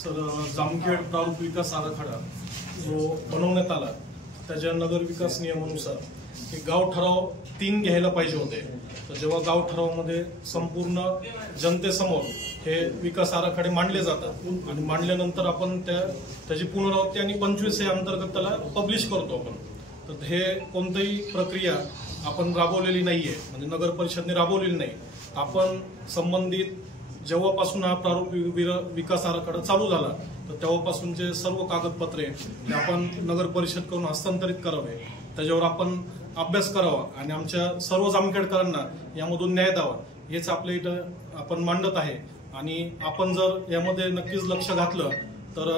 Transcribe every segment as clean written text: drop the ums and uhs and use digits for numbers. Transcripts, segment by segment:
Sir, Jamkhed प्रारूप विकास आराखडा जो बनवण्यात आला त्याच्या नगर विकास नियमानुसार हे गाव ठराव 3 घ्यायला पाहिजे होते। तर जेव्हा गाव ठरावामध्ये संपूर्ण जनतेसमोर हे विकास आराखडे मांडले जातात आणि मांडल्यानंतर आपण त्याची पुनरावृत्ती आणि 25 या अंतर्गत त्याला पब्लिश करतो आपण। तर हे कोणतीही प्रक्रिया आपण राबवलेली नाहीये, म्हणजे नगर परिषदने राबवलेली नाही। आपण संबंधित जेव्हापासून हा प्रारूप विकास आराखडा चालू झाला तर तेव्हापासूनचे सर्व कागदपत्रे हे आपण नगर परिषदकडून हस्तांतरित करावे, त्याच्यावर आपण अभ्यास करावा आणि आमच्या सर्व जामखेडकरांना यामधून न्याय द्यावा, हेच आपल्या इथं आपण मांडत आहे। आणि आपण जर यामध्ये नक्कीच लक्ष घातलं तर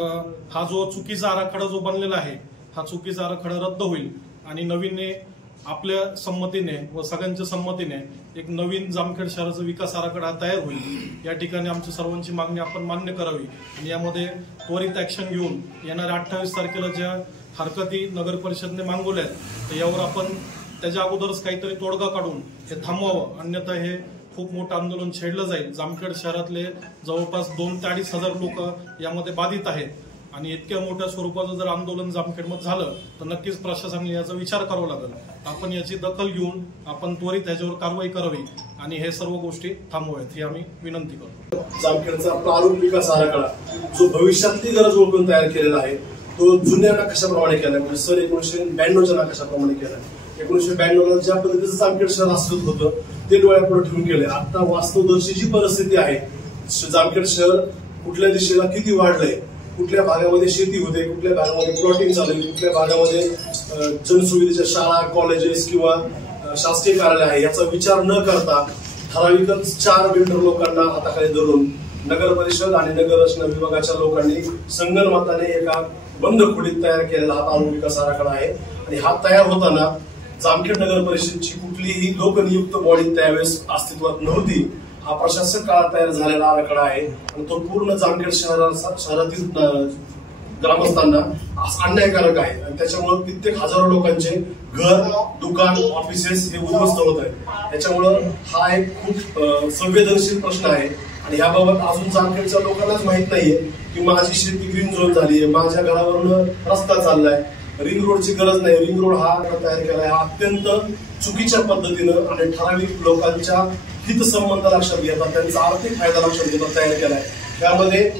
हा जो चुकीचा आराखडा जो बनलेला आहे हा चुकीचा आराखडा रद्द होईल आणि नवीन आपल्या संमतीने व सगळ्यांच्या संमतीने एक नवीन जामखेड शहराचा विकास आराखडा तयार होईल। या ठिकाणी आमच्या सर्वांची मागणी आपण मान्य करावी आणि यामध्ये त्वरित ऍक्शन घेऊन येणाऱ्या 28 तारखेला ज्या हरकती नगर परिषदेने मागवल्या तर यावर आपण त्याच्या अगोदरच काहीतरी तोडगा काढून हे थांबवावं, अन्यथा हे खूप मोठं आंदोलन छेडलं जाईल। जामखेड शहरातले जवळपास 2 ते 2.5 हजार लोक यामध्ये बाधित आहेत आणि इतक्या मोठ्या स्वरूपाचं जर आंदोलन जामखेडमध्ये झालं तर नक्कीच प्रशासनाने याचा विचार करावा लागेल। आपण याची दखल घेऊन आपण त्वरित याच्यावर कारवाई करावी आणि हे सर्व गोष्टी थांबवाव्यात ही आम्ही विनंती करतो। जामखेडचा प्रारूप विकास आराखडा जो भविष्यातली गरज ओळखून तयार केलेला आहे तो जुन्या नकाशाप्रमाणे केला, म्हणजे सन 1992च्या नकाशाप्रमाणे केला। 1992ला ज्या पद्धतीचं जामखेड शहर असत होतं ते डोळ्यापुढे ठेवून केले। आता वास्तवदर्शी जी परिस्थिती आहे, जामखेड शहर कुठल्या दिशेला किती वाढलंय, कुठल्या भागामध्ये शेती होते, कुठल्या भागामध्ये प्लॉटिंग चालू आहे, कुठल्या भागामध्ये जनसुविधेच्या शाळा, कॉलेजेस किंवा शासकीय कार्यालय आहे, याचा विचार न करता ठराविकच 4 बिल्डर लोकांना हाताखाली धरून नगर परिषद आणि नगर रचना विभागाच्या लोकांनी संगनमताने एका बंद खोलीत तयार केलेला हा प्रारूप विकास आराखडा आहे। आणि हा तयार होताना जामखेड नगर परिषदची कुठलीही लोकनियुक्त बॉडी त्यावेळेस अस्तित्वात नव्हती। हा प्रशासक काळात तयार झालेला आराखडा आहे आणि तो पूर्ण जामखेड शहरातील ग्रामस्थांना अन्यायकारक आहे आणि त्याच्यामुळे कित्येक हजारो लोकांचे घर, दुकान, ऑफिसेस हे उद्ध्वस्त होत आहे। त्याच्यामुळं हा एक खूप संवेदनशील प्रश्न आहे आणि याबाबत अजून जामखेडच्या लोकांनाच माहित नाहीये की माझी शेती ग्रीन झोन झाली आहे, माझ्या घरावरून रस्ता चाललाय, रिंग रोडची गरज नाही। रिंग रोड हा तयार केलाय हा अत्यंत चुकीच्या पद्धतीनं आणि ठराविक लोकांच्या हितसंबंध लक्षात घेता, त्यांचा आर्थिक फायदा लक्षात घेता तयार केलाय। त्यामध्ये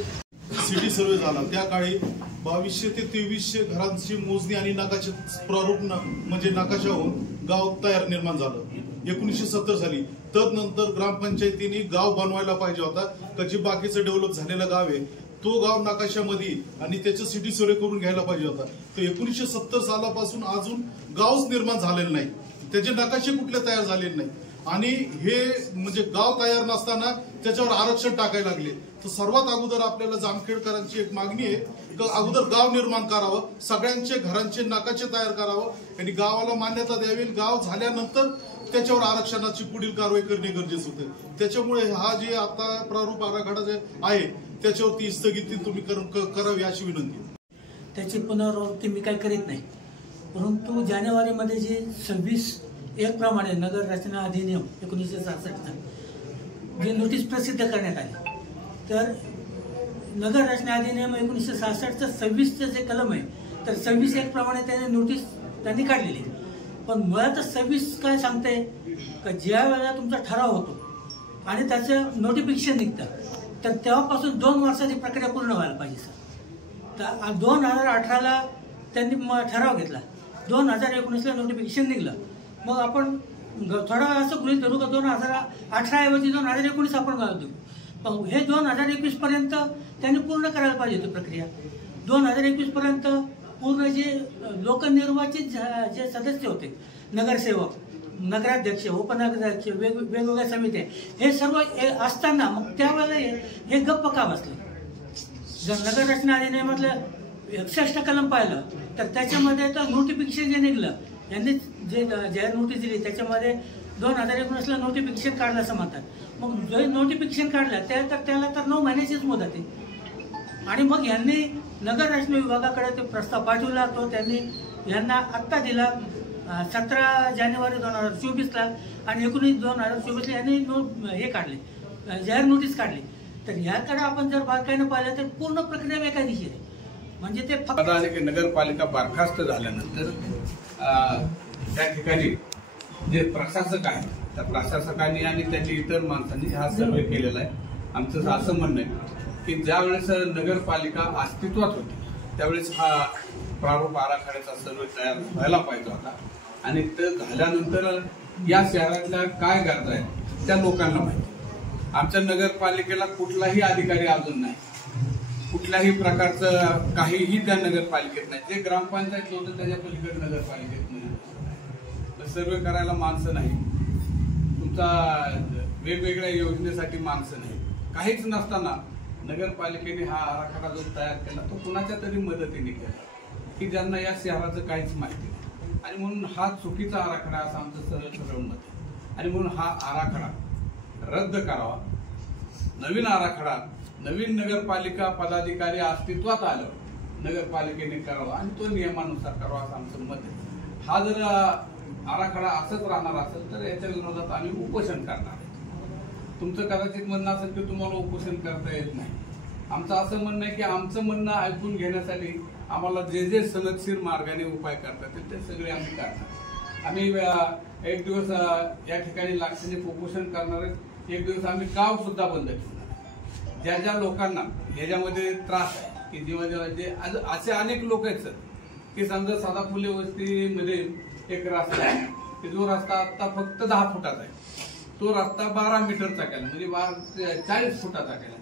सिटी सर्वे झाला, त्या काळी 2200 ते 2300 घरांची मोजणी आणि नकाशा प्रारूप म्हणजे नकाशा होऊन गाव तयार निर्माण झालं 1970 साली। तदनंतर ग्रामपंचायतीने गाव बनवायला पाहिजे होता, कधी बाकीचं डेव्हलप झालेलं गाव आहे तो गाव नकाशामध्ये आणि त्याचं सिटी सर्वे करून घ्यायला पाहिजे होता। तर 1970 सालापासून अजून गावच निर्माण झालेलं नाही, त्याचे नकाशे कुठले तयार झालेले नाही आणि हे म्हणजे गाव तयार नसताना त्याच्यावर आरक्षण टाकायला लागले। तर सर्वात अगोदर आपल्याला जामखेडकरांची एक मागणी आहे की अगोदर गाव निर्माण करावं, सगळ्यांचे घरांचे नकाशे तयार करावं आणि गावाला मान्यता द्यावी। गाव झाल्यानंतर त्याच्यावर आरक्षणाची पुढील कारवाई करणे गरजेचं होतं। त्याच्यामुळे हा जे आता प्रारूप आराखडा जे आहे त्याच्यावरती स्थगिती तुम्ही करावी अशी विनंती। त्याची पुनरावृत्ती मी काही करीत नाही, परंतु जानेवारीमध्ये जे 26(1) प्रमाणे नगर रचना अधिनियम 1966 जे नोटीस प्रसिद्ध करण्यात आली, तर नगर रचना अधिनियम 1966चं 26चं जे कलम आहे तर 26(1) प्रमाणे त्याने नोटीस त्यांनी काढलेली। पण मुळातच 26 काय सांगते का ज्या वेळेला तुमचा ठराव होतो आणि त्याचं नोटिफिकेशन निघतं तर तेव्हापासून 2 वर्षाची प्रक्रिया पूर्ण व्हायला पाहिजे सर। तर 2018ला त्यांनी ठराव घेतला, 2019ला नोटिफिकेशन निघलं, मग आपण थोडा असं गृहीत धरू का 2018 ऐवजी 2019 आपण देऊ, पण हे 2021 पर्यंत त्यांनी पूर्ण करायला पाहिजे होती प्रक्रिया। 2021 पर्यंत पूर्ण जे लोकनिर्वाचित जे सदस्य होते, नगरसेवक, नगराध्यक्ष, उपनगराध्यक्ष, वेगवेगळ्या समित्या, हे सर्व असताना मग त्यावेळेला हे गप्प का बसले। जर नगर रचना अधिनियमातलं 61 कलम पाहिलं तर त्याच्यामध्ये तर नोटिफिकेशन जे निघलं, यांनी जे जाहीर नोटीस दिली त्याच्यामध्ये 2019ला नोटिफिकेशन काढलं असं म्हणतात। मग जे नोटिफिकेशन काढलं त्याला तर 9 महिन्याचीच मुदत आहे आणि मग यांनी नगर रचना विभागाकडे ते प्रस्ताव पाठवला, तो त्यांनी यांना आत्ता दिला 17 जानेवारी 2024ला आणि 19 2024ला यांनी हे काढले, जाहीर नोटीस काढली। तर याकडे आपण जर बारकाईनं पाहिलं तर पूर्ण प्रक्रिया बेकायदेशीर आहे. म्हणजे ते फक्त नगरपालिका बरखास्त झाल्यानंतर त्या ठिकाणी जे प्रशासक आहे त्या प्रशासकांनी आणि त्याच्या इतर माणसांनी हा सर्वे केलेला आहे. आमचं असं म्हणणं आहे की ज्या वेळेस नगरपालिका अस्तित्वात होती त्यावेळेस हा प्रारूप आराखड्याचा सर्वे तयार व्हायला पाहिजे होता आणि ते झाल्यानंतर या शहरातल्या काय गरजा आहेत त्या लोकांना माहिती. आमच्या नगरपालिकेला कुठलाही अधिकारी अजून नाही, कुठल्याही प्रकारचं काहीही त्या नगरपालिकेत नाही. जे ग्रामपंचायत होतं त्याच्या पलीकडे नगरपालिकेत नाही, सर्वे करायला माणसं नाही, तुमचा वेगवेगळ्या योजनेसाठी माणसं नाही, काहीच नसताना नगरपालिकेने हा आराखडा जो तयार केला तो कुणाच्या तरी मदतीने केला की ज्यांना या शहराचं काहीच माहिती नाही. आणि म्हणून हा चुकीचा आराखडा असं आमचं सरळ मत आहे. आणि म्हणून हा आराखडा रद्द करावा, नवीन आराखडा नवीन नगरपालिका पदाधिकारी अस्तित्वात आलं नगरपालिकेने करावा आणि तो नियमानुसार करावा असं आमचं मत आहे. हा जर आराखडा असंच राहणार असेल तर याच्या विरोधात आम्ही उपोषण करणार आहे. तुमचं कदाचित म्हणणं असेल की तुम्हाला उपोषण करता येत नाही. आमचं असं म्हणणं आहे की आमचं म्हणणं ऐकून घेण्यासाठी आम्हाला जे जे सनदशीर मार्गाने उपाय करता येतील ते सगळे आम्ही करणार. आम्ही एक दिवस या ठिकाणी लाक्षणिक उपोषण करणार आहे. एक दिवस आम्ही गाव सुद्धा बंद ठेवणार. ज्या ज्या लोकांना ह्याच्यामध्ये त्रास आहे की जे असे अनेक लोक आहेत सर की समजा साधा फुले वस्तीमध्ये एक रस्ता आहे की जो रस्ता आता फक्त 10 फुटाचा आहे, तो रस्ता 12 मीटरचा केला म्हणजे 40 फुटाचा केला.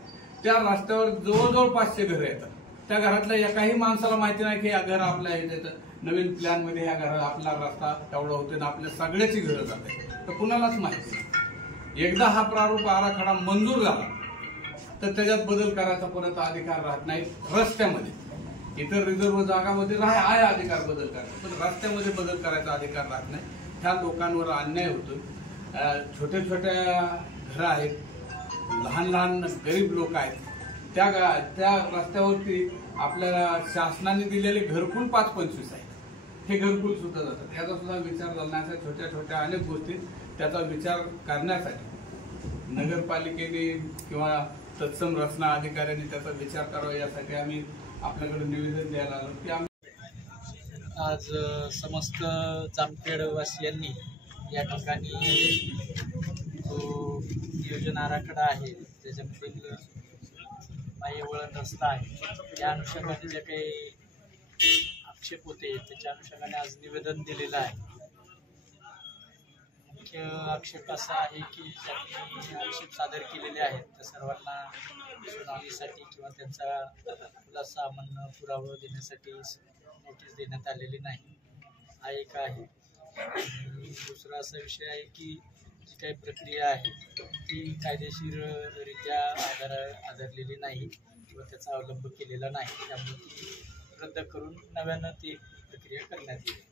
त्या रस्त्यावर जवळजवळ 500 घरं येतात. त्या घरातल्या एकाही माणसाला माहिती नाही की या घर आपल्या येतं नवीन प्लॅन मध्ये ह्या घर आपला रस्ता तेवढा होतोय ना आपल्या सगळ्याची घरं जाते तर कुणालाच माहिती नाही. एकदा हा प्रारूप आराखडा मंजूर झाला तर त्याच्यात बदल करायचा परत अधिकार राहत नाही. रस्त्यामध्ये इतर रिझर्व्ह जागामध्ये आहे अधिकार बदल करायचा, पण रस्त्यामध्ये बदल करायचा अधिकार राहत नाही. ह्या लोकांवर अन्याय होतोय. छोट्या छोट्या घरं आहेत, लहान लहान गरीब लोक आहेत, त्या रस्त्यावरती आपल्याला शासनाने दिलेले घरकुल 5-25 आहे. हे घरकुल सुद्धा जातात. याचा सुद्धा विचार करण्याचा छोट्या छोट्या अनेक गोष्टी त्याचा विचार करण्यासाठी नगरपालिकेने किंवा तत्सम रचना अधिकाऱ्यांनी त्याचा विचार करावा यासाठी आम्ही आपल्याकडे निवेदन द्यायला आलो की आज समस्त जामखेडवासियांनी या ठिकाणी जो नियोजन आराखडा आहे त्याच्यामध्ये बाह्य वळण रस्ता आहे त्या अनुषंगाने जे काही आक्षेप होते त्याच्या अनुषंगाने आज निवेदन दिलेलं आहे. मुख्य आक्षेप असा आहे की ज्यांनी आक्षेप सादर केलेले आहेत त्या सर्वांना सुनावणीसाठी किंवा त्यांचा खुलासा म्हणणं पुरावा देण्यासाठी नोटीस देण्यात आलेली नाही, हा एक आहे. दुसरा असा विषय आहे की जी काही प्रक्रिया आहे ती कायदेशीररित्या आधारलेली नाही किंवा त्याचा अवलंब केलेला नाही, त्यामुळे ती रद्द करून नव्यानं ती प्रक्रिया करण्यात येईल.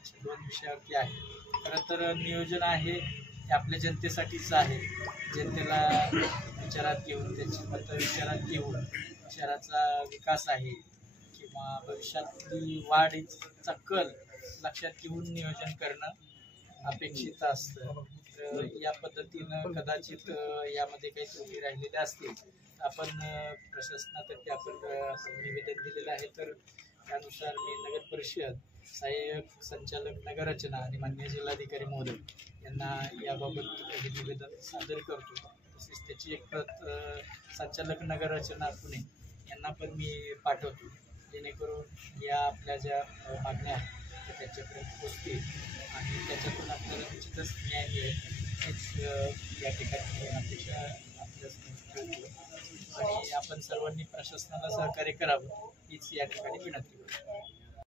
अशा 2 विषयावरती आहे. खरं तर नियोजन आहे हे आपल्या जनतेसाठीच आहे. जनतेला विचारात घेऊन त्यांची मतं विचारात घेऊन शहराचा विकास आहे किंवा भविष्यातली वाढीचा कल लक्षात घेऊन नियोजन करणं अपेक्षित असतं. तर या पद्धतीनं कदाचित यामध्ये काही त्रुटी राहिलेल्या असतील आपण प्रशासनातर्फे आपण निवेदन दिलेलं आहे. तर त्यानुसार मी नगर परिषद सहाय्यक संचालक नगररचना आणि माननीय जिल्हाधिकारी महोदय यांना याबाबत हे निवेदन सादर करतो. तसेच त्याची एक प्रत संचालक नगररचना पुणे यांना पण मी पाठवतो जेणेकरून या आपल्या ज्या मागण्या आहेत त्या त्यांच्यापर्यंत पोचतील आणि त्याच्यातून आपल्याला निश्चितच न्याय मिळेल हेच या ठिकाणी अपेक्षा आपल्या आणि आपण सर्वांनी प्रशासनाला सहकार्य करावं हीच या ठिकाणी विनंती करतो.